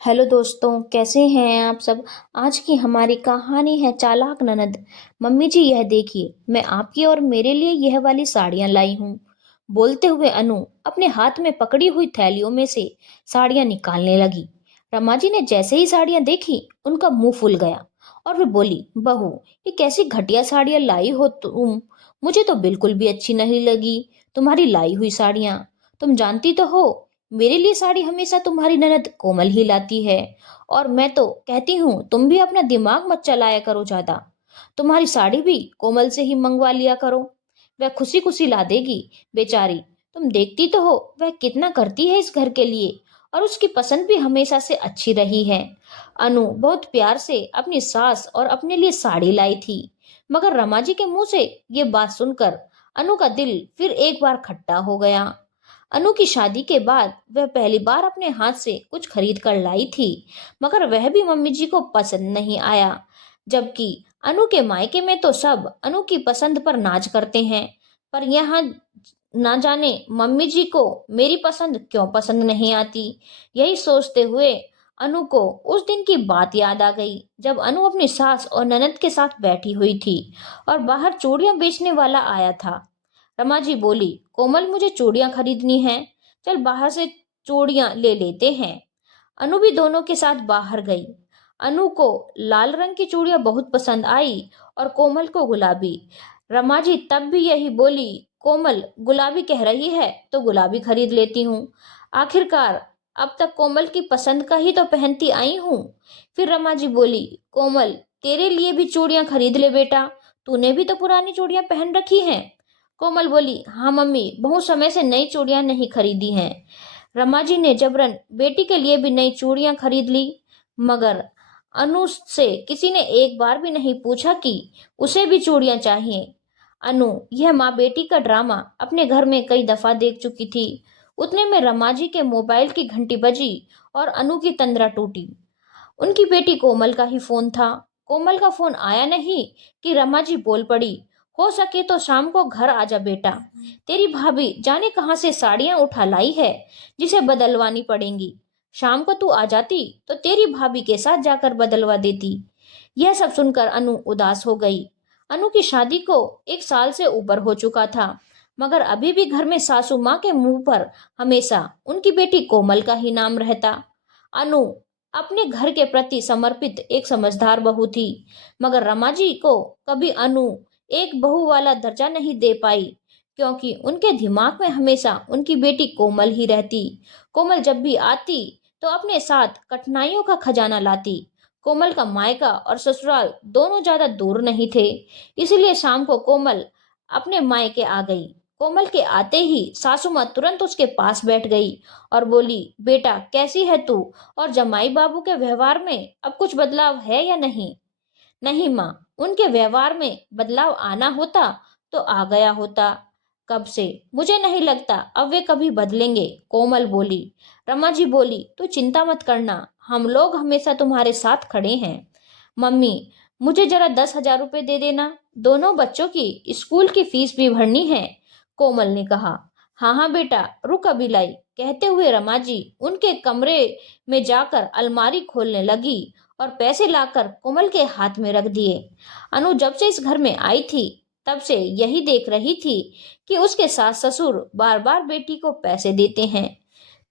Hello दोस्तों, कैसे हैं आप सब। आज की हमारी कहानी है चालाक ननद। मम्मी जी, यह देखिए, मैं आपकी और मेरे लिए यह वाली साड़ियां लाई हूँ। बोलते हुए अनु अपने हाथ में पकड़ी हुई थैलियों में से साड़ियां निकालने लगी। रमा जी ने जैसे ही साड़ियां देखी, उनका मुंह फूल गया और वे बोली, बहू, ये कैसी घटिया साड़ियां लाई हो तुम। मुझे तो बिल्कुल भी अच्छी नहीं लगी तुम्हारी लाई हुई साड़ियां। तुम जानती तो हो, मेरे लिए साड़ी हमेशा तुम्हारी ननद कोमल ही लाती है। और मैं तो कहती हूँ तुम भी अपना दिमाग मत चलाया करो ज्यादा। तुम्हारी साड़ी भी कोमल से ही मंगवा लिया करो, वह खुशी खुशी ला देगी। बेचारी, तुम देखती तो हो वह कितना करती है इस घर के लिए, और उसकी पसंद भी हमेशा से अच्छी रही है। अनु बहुत प्यार से अपनी सास और अपने लिए साड़ी लाई थी, मगर रमा जी के मुंह से ये बात सुनकर अनु का दिल फिर एक बार खट्टा हो गया। अनु की शादी के बाद वह पहली बार अपने हाथ से कुछ खरीद कर लाई थी, मगर वह भी मम्मी जी को पसंद नहीं आया। जबकि अनु के मायके में तो सब अनु की पसंद पर नाच करते हैं, पर यहाँ ना जाने मम्मी जी को मेरी पसंद क्यों पसंद नहीं आती। यही सोचते हुए अनु को उस दिन की बात याद आ गई, जब अनु अपनी सास और ननद के साथ बैठी हुई थी और बाहर चूड़ियां बेचने वाला आया था। रमा जी बोली, कोमल, मुझे चूड़ियां खरीदनी हैं, चल बाहर से चूड़ियां ले लेते हैं। अनु भी दोनों के साथ बाहर गई। अनु को लाल रंग की चूड़ियां बहुत पसंद आई और कोमल को गुलाबी। रमा जी तब भी यही बोली, कोमल गुलाबी कह रही है तो गुलाबी खरीद लेती हूँ। आखिरकार अब तक कोमल की पसंद का ही तो पहनती आई हूँ। फिर रमा जी बोली, कोमल, तेरे लिए भी चूड़ियां खरीद ले बेटा, तूने भी तो पुरानी चूड़ियां पहन रखी हैं। कोमल बोली, हाँ मम्मी, बहुत समय से नई चूड़ियां नहीं खरीदी हैं। रमा जी ने जबरन बेटी के लिए भी नई चूड़ियां खरीद ली, मगर अनु से किसी ने एक बार भी नहीं पूछा कि उसे भी चूड़ियां चाहिए। अनु यह माँ बेटी का ड्रामा अपने घर में कई दफा देख चुकी थी। उतने में रमा जी के मोबाइल की घंटी बजी और अनु की तंद्रा टूटी। उनकी बेटी कोमल का ही फोन था। कोमल का फोन आया नहीं कि रमा जी बोल पड़ी, हो सके तो शाम को घर आजा बेटा, तेरी भाभी जाने कहाँ से साड़ियां उठा लाई है जिसे बदलवानी पड़ेंगी। शाम को तू आ जाती तो तेरी भाभी के साथ जाकर बदलवा देती। यह सब सुनकर अनु उदास हो गई। अनु की शादी को 1 साल से ऊपर हो चुका था, मगर अभी भी घर में सासू माँ के मुंह पर हमेशा उनकी बेटी कोमल का ही नाम रहता। अनु अपने घर के प्रति समर्पित एक समझदार बहू थी, मगर रमा जी को कभी अनु एक बहू वाला दर्जा नहीं दे पाई, क्योंकि उनके दिमाग में हमेशा उनकी बेटी कोमल ही रहती। कोमल जब भी आती तो अपने साथ कठिनाइयों का खजाना लाती। कोमल का मायका और ससुराल दोनों ज्यादा दूर नहीं थे, इसलिए शाम को कोमल अपने मायके आ गई। कोमल के आते ही सासू माँ तुरंत उसके पास बैठ गई और बोली, बेटा कैसी है तू, और जमाई बाबू के व्यवहार में अब कुछ बदलाव है या नहीं। नहीं माँ, उनके व्यवहार में बदलाव आना होता तो आ गया होता कब से। मुझे नहीं लगता अब वे कभी बदलेंगे, कोमल बोली। रमा जी बोली, तू चिंता मत करना, हम लोग हमेशा तुम्हारे साथ खड़े हैं। मम्मी, मुझे जरा 10,000 रुपए दे देना, दोनों बच्चों की स्कूल की फीस भी भरनी है, कोमल ने कहा। हाँ हाँ बेटा, रुक अभी लाई, कहते हुए रमा जी उनके कमरे में जाकर अलमारी खोलने लगी और पैसे लाकर कोमल के हाथ में रख दिए। अनु जब से इस घर में आई थी तब से यही देख रही थी कि उसके सास ससुर बार बार बेटी को पैसे देते हैं।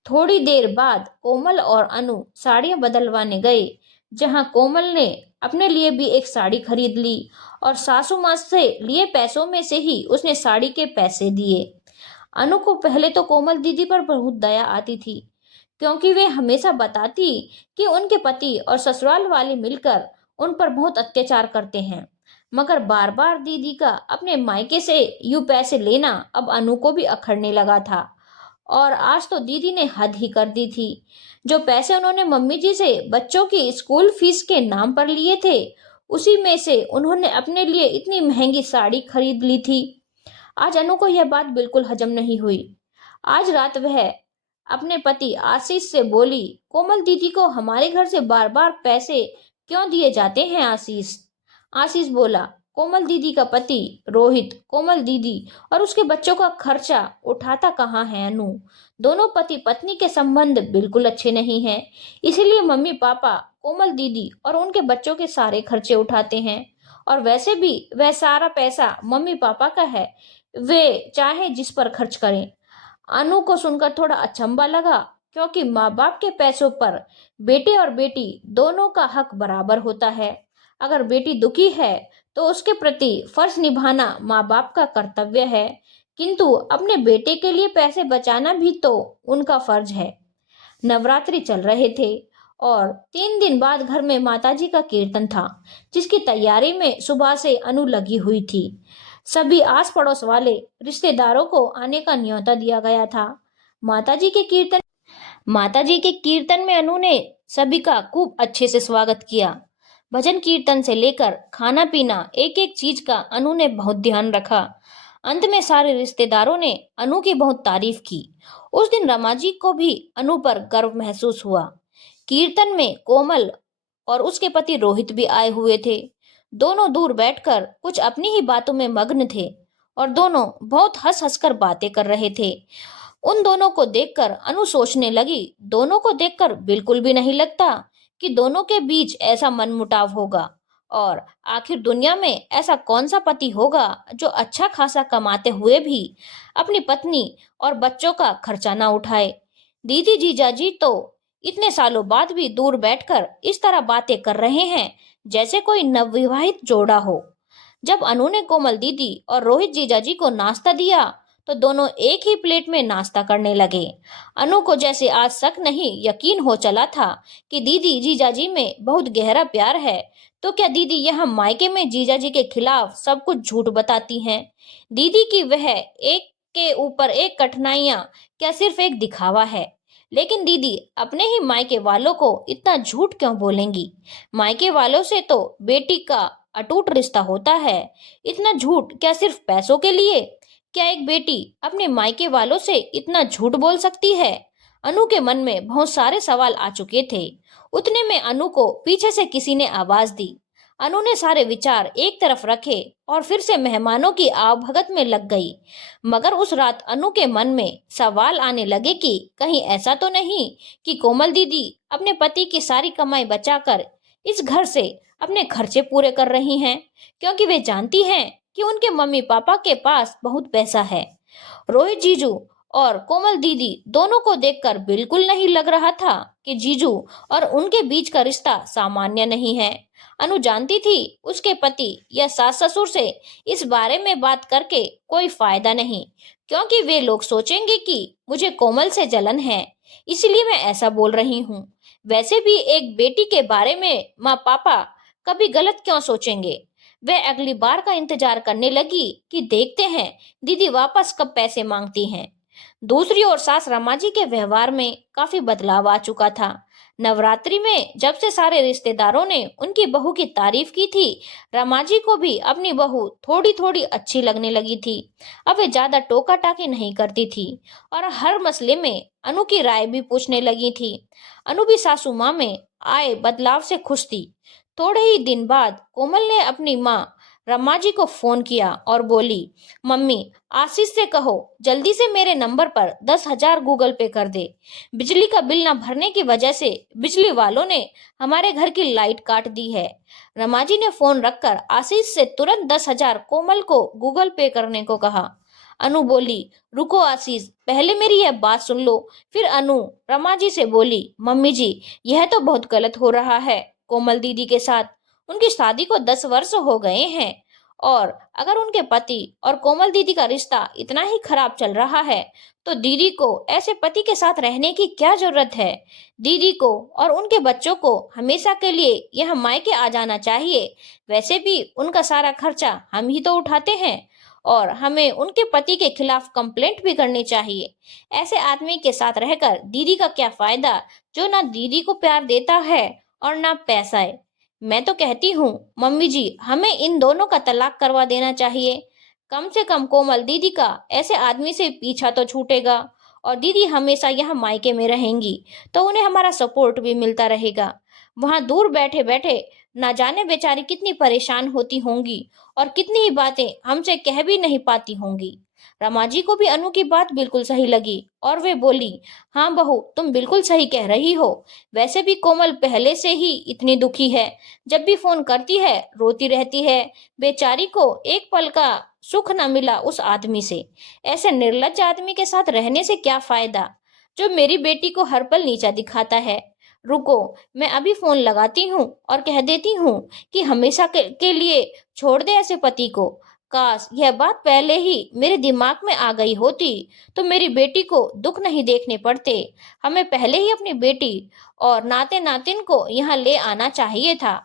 थोड़ी देर बाद कोमल और अनु साड़ियां बदलवाने गए, जहां कोमल ने अपने लिए भी एक साड़ी खरीद ली और सासू माँ से लिए पैसों में से ही उसने साड़ी के पैसे दिए। अनु को पहले तो कोमल दीदी पर बहुत दया आती थी, क्योंकि वे हमेशा बताती कि उनके पति और ससुराल वाले मिलकर उन पर बहुत अत्याचार करते हैं। मगर बार बार दीदी का अपने मायके से यूं पैसे लेना अब अनु को भी अखरने लगा था। और आज तो दीदी ने हद ही कर दी थी। जो पैसे उन्होंने मम्मी जी से बच्चों की स्कूल फीस के नाम पर लिए थे, उसी में से उन्होंने अपने लिए इतनी महंगी साड़ी खरीद ली थी। आज अनु को यह बात बिल्कुल हजम नहीं हुई। आज रात वह अपने पति आशीष से बोली, कोमल दीदी को हमारे घर से बार बार पैसे क्यों दिए जाते हैं आशीष। आशीष बोला, कोमल दीदी का पति रोहित कोमल दीदी और उसके बच्चों का खर्चा उठाता कहाँ है अनु। दोनों पति पत्नी के संबंध बिल्कुल अच्छे नहीं हैं। इसीलिए मम्मी पापा कोमल दीदी और उनके बच्चों के सारे खर्चे उठाते हैं। और वैसे भी वह सारा पैसा मम्मी पापा का है, वे चाहे जिस पर खर्च करें। अनु को सुनकर थोड़ा अचंभा लगा, क्योंकि माँ बाप के पैसों पर बेटे और बेटी दोनों का हक बराबर होता है। अगर बेटी दुखी है तो उसके प्रति फर्ज निभाना माँ बाप का कर्तव्य है, किंतु अपने बेटे के लिए पैसे बचाना भी तो उनका फर्ज है। नवरात्रि चल रहे थे और 3 दिन बाद घर में माताजी का कीर्तन था, जिसकी तैयारी में सुबह से अनु लगी हुई थी। सभी आस पड़ोस वाले रिश्तेदारों को आने का न्योता दिया गया था। माताजी के कीर्तन माताजी के कीर्तन में अनु ने सभी का खूब अच्छे से स्वागत किया। भजन कीर्तन से लेकर खाना पीना एक एक चीज का अनु ने बहुत ध्यान रखा। अंत में सारे रिश्तेदारों ने अनु की बहुत तारीफ की। उस दिन रमा जी को भी अनु पर गर्व महसूस हुआ। कीर्तन में कोमल और उसके पति रोहित भी आए हुए थे। दोनों दूर बैठकर कुछ अपनी ही बातों में मग्न थे और दोनों बहुत हंस हंसकर बातें कर रहे थे। उन दोनों को देखकर अनु सोचने लगी, दोनों को देखकर बिल्कुल भी नहीं लगता कि दोनों के बीच ऐसा मनमुटाव होगा। और आखिर दुनिया में ऐसा कौन सा पति होगा जो अच्छा खासा कमाते हुए भी अपनी पत्नी और बच्चों का खर्चा ना उठाए। दीदी जीजाजी तो इतने सालों बाद भी दूर बैठकर इस तरह बातें कर रहे हैं जैसे कोई नवविवाहित जोड़ा हो। जब अनु ने कोमल दीदी और रोहित जीजाजी को नाश्ता दिया तो दोनों एक ही प्लेट में नाश्ता करने लगे। अनु को जैसे आज शक नहीं यकीन हो चला था कि दीदी जीजाजी में बहुत गहरा प्यार है, तो क्या दीदी यहाँ मायके में जीजाजी के खिलाफ सब कुछ झूठ बताती हैं? दीदी की वह एक के ऊपर एक कठिनाइयां क्या सिर्फ एक दिखावा है? लेकिन दीदी अपने ही मायके वालों को इतना झूठ क्यों बोलेंगी? मायके वालों से तो बेटी का अटूट रिश्ता होता है। इतना झूठ क्या सिर्फ पैसों के लिए? क्या एक बेटी अपने मायके वालों से इतना झूठ बोल सकती है? अनु के मन में बहुत सारे सवाल आ चुके थे। उतने में अनु को पीछे से किसी ने आवाज दी। अनु ने सारे विचार एक तरफ रखे और फिर से मेहमानों की आवभगत में लग गई। मगर उस रात अनु के मन में सवाल आने लगे कि कहीं ऐसा तो नहीं कि कोमल दीदी अपने पति की सारी कमाई बचाकर इस घर से अपने खर्चे पूरे कर रही हैं, क्योंकि वे जानती हैं कि उनके मम्मी पापा के पास बहुत पैसा है। रोहित जीजू और कोमल दीदी दोनों को देखकर बिल्कुल नहीं लग रहा था कि जीजू और उनके बीच का रिश्ता सामान्य नहीं है। अनु जानती थी उसके पति या सास ससुर से इस बारे में बात करके कोई फायदा नहीं, क्योंकि वे लोग सोचेंगे कि मुझे कोमल से जलन है, इसलिए मैं ऐसा बोल रही हूँ। वैसे भी एक बेटी के बारे में माँ पापा कभी गलत क्यों सोचेंगे? वह अगली बार का इंतजार करने लगी कि देखते हैं दीदी वापस कब पैसे मांगती हैं। दूसरी ओर सास रमा जी के व्यवहार में काफी बदलाव आ चुका था। नवरात्रि में जब से सारे रिश्तेदारों ने उनकी बहू की तारीफ की थी, रमा जी को भी अपनी बहू थोड़ी थोड़ी अच्छी लगने लगी थी। अब वे ज्यादा टोका टाकी नहीं करती थी और हर मसले में अनु की राय भी पूछने लगी थी। अनु भी सासू माँ में आए बदलाव से खुश थी। थोड़े ही दिन बाद कोमल ने अपनी माँ रमा जी को फोन किया और बोली, मम्मी आशीष से कहो जल्दी से मेरे नंबर पर 10,000 गूगल पे कर दे। बिजली का बिल न भरने की वजह से बिजली वालों ने हमारे घर की लाइट काट दी है। रमा जी ने फोन रखकर आशीष से तुरंत 10,000 कोमल को गूगल पे करने को कहा। अनु बोली, रुको आशीष, पहले मेरी यह बात सुन लो। फिर अनु रमा जी से बोली, मम्मी जी यह तो बहुत गलत हो रहा है कोमल दीदी के साथ। उनकी शादी को 10 वर्ष हो गए हैं और अगर उनके पति और कोमल दीदी का रिश्ता इतना ही खराब चल रहा है तो दीदी को ऐसे पति के साथ रहने की क्या जरूरत है? दीदी को और उनके बच्चों को हमेशा के लिए यह मायके आ जाना चाहिए। वैसे भी उनका सारा खर्चा हम ही तो उठाते हैं और हमें उनके पति के खिलाफ कंप्लेंट भी करनी चाहिए। ऐसे आदमी के साथ रहकर दीदी का क्या फायदा, जो ना दीदी को प्यार देता है और ना पैसा है। मैं तो कहती हूँ मम्मी जी हमें इन दोनों का तलाक करवा देना चाहिए। कम से कम कोमल दीदी का ऐसे आदमी से पीछा तो छूटेगा और दीदी हमेशा यहाँ मायके में रहेंगी, तो उन्हें हमारा सपोर्ट भी मिलता रहेगा। वहां दूर बैठे बैठे ना जाने बेचारी कितनी परेशान होती होंगी और कितनी ही बातें हमसे कह भी नहीं पाती होंगी। रमा जी को भी अनु की बात बिल्कुल सही लगी और वे बोली, हाँ बहू, तुम बिल्कुल सही कह रही हो। वैसे भी कोमल पहले से ही इतनी दुखी है, जब भी फोन करती है रोती रहती है। बेचारी को एक पल का सुख न मिला उस आदमी से। ऐसे निर्लज्ज आदमी के साथ रहने से क्या फायदा, जो मेरी बेटी को हर पल नीचा दिखाता है। रुको, मैं अभी फोन लगाती हूँ और कह देती हूँ कि हमेशा के लिए छोड़ दे ऐसे पति को। काश यह बात पहले ही मेरे दिमाग में आ गई होती, तो मेरी बेटी को दुख नहीं देखने पड़ते। हमें पहले ही अपनी बेटी और नाते नातिन को यहाँ ले आना चाहिए था।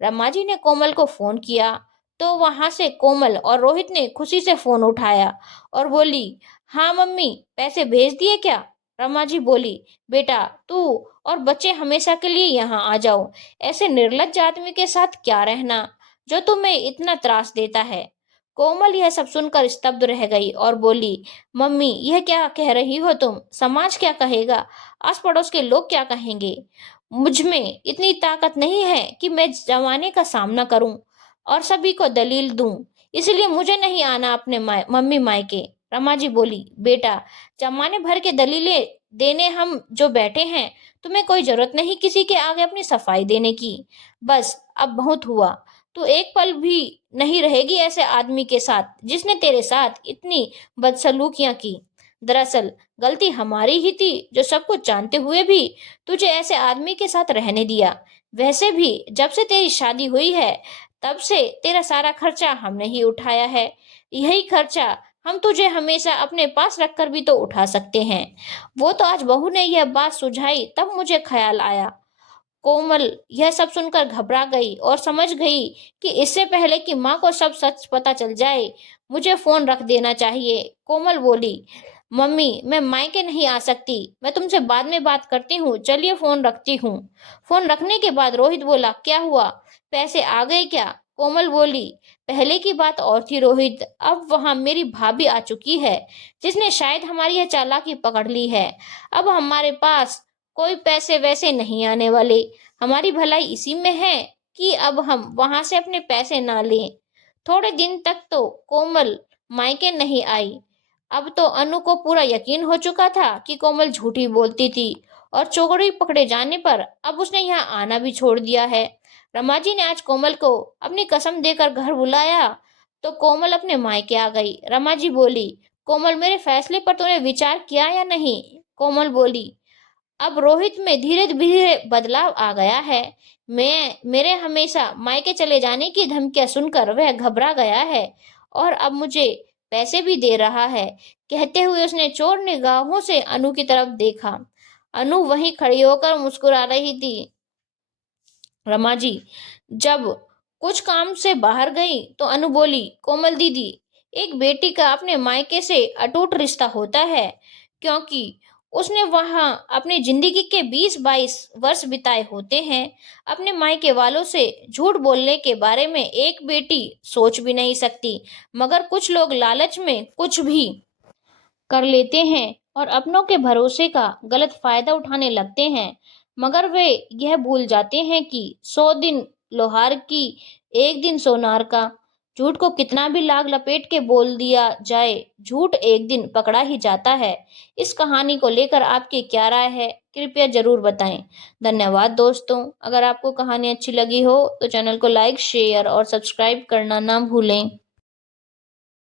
रमा जी ने कोमल को फोन किया, तो वहां से कोमल और रोहित ने खुशी से फोन उठाया और बोली, हाँ मम्मी, पैसे भेज दिए क्या? रमा जी बोली, बेटा तू और बच्चे हमेशा के लिए यहाँ आ जाओ। ऐसे निर्लज्ज आदमी के साथ क्या रहना, जो तुम्हें इतना त्रास देता है। कोमल यह सब सुनकर स्तब्ध रह गई और बोली, मम्मी यह क्या कह रही हो तुम? समाज क्या कहेगा? आस पड़ोस के लोग क्या कहेंगे? मुझ में इतनी ताकत नहीं है कि मैं जमाने का सामना करूं और सभी को दलील दूं। इसलिए मुझे नहीं आना अपने मम्मी मायके। रमा जी बोली, बेटा जमाने भर के दलीलें देने हम जो बैठे हैं, तुम्हें कोई जरूरत नहीं किसी के आगे अपनी सफाई देने की। बस अब बहुत हुआ। तू एक पल भी नहीं रहेगी ऐसे आदमी के साथ जिसने तेरे साथ इतनी बदसलूकियां की। दरअसल गलती हमारी ही थी, जो सब कुछ जानते हुए भी तुझे ऐसे आदमी के साथ रहने दिया। वैसे भी जब से तेरी शादी हुई है, तब से तेरा सारा खर्चा हमने ही उठाया है। यही खर्चा हम तुझे हमेशा अपने पास रखकर भी तो उठा सकते हैं। वो तो आज बहू ने यह बात सुझाई तब मुझे ख्याल आया। कोमल यह सब सुनकर घबरा गई और समझ गई कि इससे पहले कि माँ को सब सच पता चल जाए, मुझे फोन रख देना चाहिए। कोमल बोली, मम्मी मैं मायके नहीं आ सकती, मैं तुमसे बाद में बात करती हूँ, चलिए फोन रखती हूँ। फोन रखने के बाद रोहित बोला, क्या हुआ, पैसे आ गए क्या? कोमल बोली, पहले की बात और थी रोहित, अब वहां मेरी भाभी आ चुकी है, जिसने शायद हमारी यह चालाकी पकड़ ली है। अब हमारे पास कोई पैसे वैसे नहीं आने वाले। हमारी भलाई इसी में है कि अब हम वहां से अपने पैसे ना लें। थोड़े दिन तक तो कोमल मायके नहीं आई। अब तो अनु को पूरा यकीन हो चुका था कि कोमल झूठी बोलती थी और चोरी पकड़े जाने पर अब उसने यहाँ आना भी छोड़ दिया है। रमा जी ने आज कोमल को अपनी कसम देकर घर बुलाया, तो कोमल अपने मायके आ गई। रमा जी बोली, कोमल मेरे फैसले पर तूने विचार किया या नहीं? कोमल बोली, अब रोहित में धीरे धीरे बदलाव आ गया है। मैं मेरे हमेशा मायके चले जाने की धमकियां सुनकर वह घबरा गया है और अब मुझे पैसे भी दे रहा है। कहते हुए उसने चोर निगाहों से अनु की तरफ देखा। अनु वहीं खड़ी होकर मुस्कुरा रही थी। रमा जी जब कुछ काम से बाहर गई तो अनु बोली, कोमल दीदी, एक बेटी का अपने मायके से अटूट रिश्ता होता है, क्योंकि उसने वहां अपनी जिंदगी के 20-22 वर्ष बिताए होते हैं। अपने मायके वालों से झूठ बोलने के बारे में एक बेटी सोच भी नहीं सकती, मगर कुछ लोग लालच में कुछ भी कर लेते हैं और अपनों के भरोसे का गलत फायदा उठाने लगते हैं। मगर वे यह भूल जाते हैं कि 100 दिन लोहार की, एक दिन सोनार का। झूठ को कितना भी लाग लपेट के बोल दिया जाए, झूठ एक दिन पकड़ा ही जाता है। इस कहानी को लेकर आपकी क्या राय है, कृपया जरूर बताएं। धन्यवाद दोस्तों। अगर आपको कहानी अच्छी लगी हो तो चैनल को लाइक, शेयर और सब्सक्राइब करना ना भूलें।